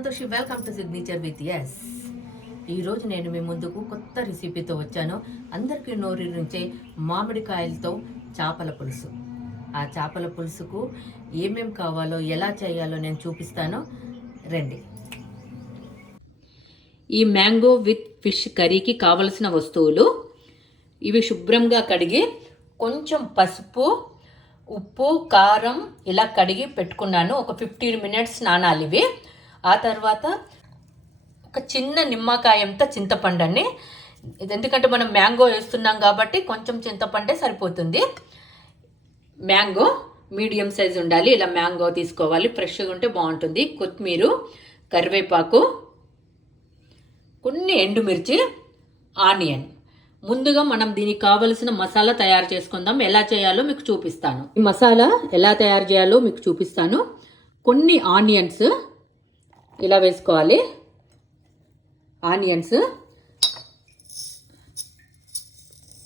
Santoshi, welcome to signature with S. ఈరోజు నేను మీ ముందుకు కొత్త రెసిపీతో వచ్చాను. అందరికీ నోరూరించే మామిడికాయలతో చేపల పులుసు. ఆ చేపల పులుసుకు ఏమేం కావాలో ఎలా చేయాలో నేను చూపిస్తాను, రండి. ఈ మ్యాంగో విత్ ఫిష్ కర్రీకి కావలసిన వస్తువులు ఇవి: శుభ్రంగా కడిగి కొంచెం పసుపు, ఉప్పు, కారం ఇలా కడిగి పెట్టుకున్నాను. ఒక 15 minutes నానాలి ఇవి. ఆ తర్వాత ఒక చిన్న నిమ్మకాయంత చింతపండుని, ఎందుకంటే మనం మ్యాంగో వేస్తున్నాం కాబట్టి కొంచెం చింతపండే సరిపోతుంది. మ్యాంగో మీడియం సైజ్ ఉండాలి. ఇలా మ్యాంగో తీసుకోవాలి, ఫ్రెష్గా ఉంటే బాగుంటుంది. కొత్తిమీర, కరివేపాకు, కొన్ని ఎండుమిర్చి, ఆనియన్. ముందుగా మనం దీనికి కావలసిన మసాలా తయారు చేసుకుందాం. ఎలా చేయాలో మీకు చూపిస్తాను. ఈ మసాలా ఎలా తయారు చేయాలో మీకు చూపిస్తాను. కొన్ని ఆనియన్స్ ఇలా వేసుకోవాలి. ఆనియన్స్,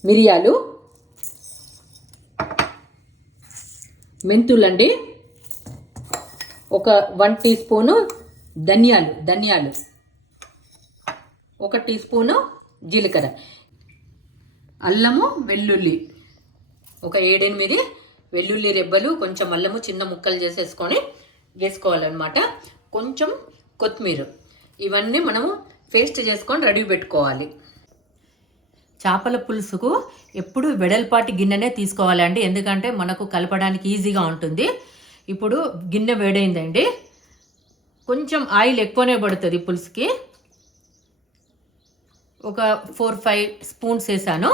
మిరియాలు, మెంతులండి, ఒక 1 teaspoon ధనియాలు, 1 teaspoon జీలకర్ర, అల్లము, వెల్లుల్లి, ఒక 7-8 వెల్లుల్లి రెబ్బలు, కొంచెం అల్లము చిన్న ముక్కలు చేసేసుకొని వేసుకోవాలన్నమాట. కొంచెం కొత్తిమీర. ఇవన్నీ మనము పేస్ట్ చేసుకొని రెడీ పెట్టుకోవాలి. చేపల పులుసుకు ఎప్పుడు వెడల్పాటి గిన్నెనే తీసుకోవాలండి, ఎందుకంటే మనకు కలపడానికి ఈజీగా ఉంటుంది. ఇప్పుడు గిన్నె వేడైందండి. కొంచెం ఆయిల్ ఎక్కువనే పడుతుంది పులుసుకి. ఒక 4-5 స్పూన్స్ వేసాను.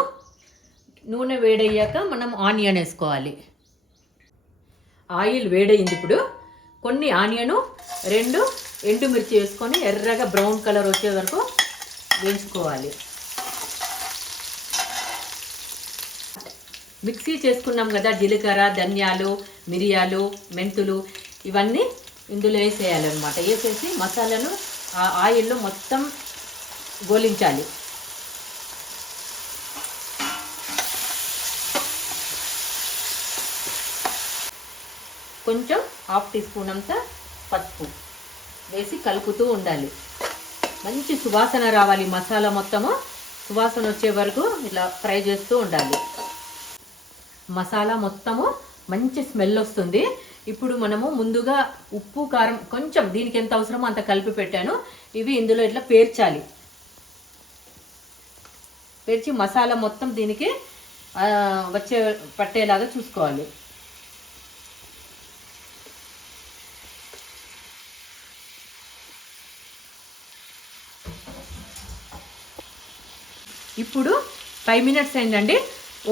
నూనె వేడయ్యాక మనం ఆనియన్ వేసుకోవాలి. ఆయిల్ వేడయింది. ఇప్పుడు కొన్ని ఆనియను, 2 ఎండుమిర్చి వేసుకొని ఎర్రగా బ్రౌన్ కలర్ వచ్చే వరకు వేయించుకోవాలి. మిక్సీ చేసుకున్నాం కదా, జీలకర్ర, ధనియాలు, మిరియాలు, మెంతులు, ఇవన్నీ ఇందులో వేసేయాలన్నమాట. వేసేసి మసాలాను ఆ ఆయిల్లో మొత్తం గోలించాలి. కొంచెం 1/2 teaspoon అంతా పసుపు వేసి కలుపుతూ ఉండాలి. మంచి సువాసన రావాలి. మసాలా మొత్తము సువాసన వచ్చే వరకు ఇలా ఫ్రై చేస్తూ ఉండాలి. మసాలా మొత్తము మంచి స్మెల్ వస్తుంది. ఇప్పుడు మనము ముందుగా ఉప్పు, కారం కొంచెం దీనికి ఎంత అవసరమో అంత కలిపి పెట్టాను. ఇవి ఇందులో ఇట్లా పేర్చాలి. పేర్చి మసాలా మొత్తం దీనికి పట్టేలాగా చూసుకోవాలి. ఇప్పుడు 5 minutes అయిందండి.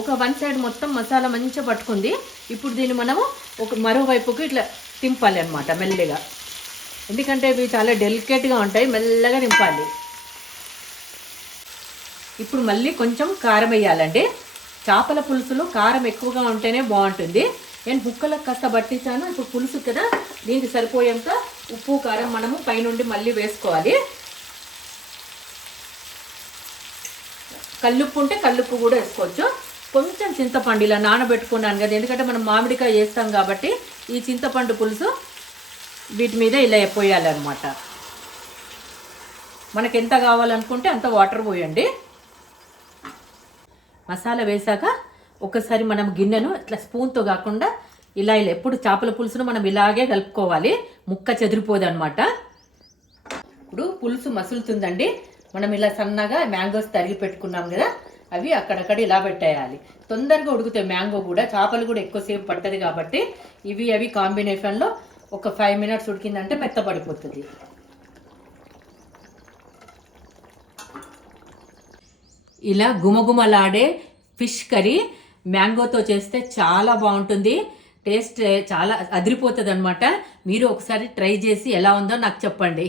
ఒక 1 side మొత్తం మసాలా మంచిగా పట్టుకుంది. ఇప్పుడు దీన్ని మనము మరోవైపుకి ఇట్లా తింపాలి అనమాట మెల్లగా, ఎందుకంటే ఇవి చాలా డెలికేట్గా ఉంటాయి. మెల్లగా తింపాలి. ఇప్పుడు మళ్ళీ కొంచెం కారం వేయాలండి. చేపల పులుసులో కారం ఎక్కువగా ఉంటేనే బాగుంటుంది. నేను ముక్కలకు కాస్త పట్టించాను. ఇప్పుడు పులుసు కదా, దీనికి సరిపోయేంత ఉప్పు, కారం మనము పైనుండి మళ్ళీ వేసుకోవాలి. కల్లుప్పు ఉంటే కల్లుప్పు కూడా వేసుకోవచ్చు. కొంచెం చింతపండు ఇలా నానబెట్టుకున్నాను కదా, ఎందుకంటే మనం మామిడికాయ వేస్తాం కాబట్టి ఈ చింతపండు పులుసు వీటి మీద ఇలా పోయాలన్నమాట. మనకు ఎంత కావాలనుకుంటే అంత వాటర్ పోయండి. మసాలా వేసాక ఒకసారి మనం గిన్నెను ఇట్లా స్పూన్తో కాకుండా ఇలా ఎప్పుడు చేపల పులుసును మనం ఇలాగే కలుపుకోవాలి, ముక్క చెదిరిపోదు అనమాట. ఇప్పుడు పులుసు మసులుతుందండి. మనం ఇలా సన్నగా మ్యాంగోస్ తరిగి పెట్టుకున్నాం కదా, అవి అక్కడక్కడ ఇలా పెట్టేయాలి. తొందరగా ఉడుకుతాయి. మ్యాంగో కూడా, చేపలు కూడా ఎక్కువసేపు పట్టదు కాబట్టి అవి కాంబినేషన్లో ఒక 5 minutes ఉడికిందంటే మెత్తపడిపోతుంది. ఇలా గుమగుమలాడే ఫిష్ కర్రీ మ్యాంగోతో చేస్తే చాలా బాగుంటుంది. టేస్ట్ చాలా అదిరిపోతుంది అనమాట. మీరు ఒకసారి ట్రై చేసి ఎలా ఉందో నాకు చెప్పండి.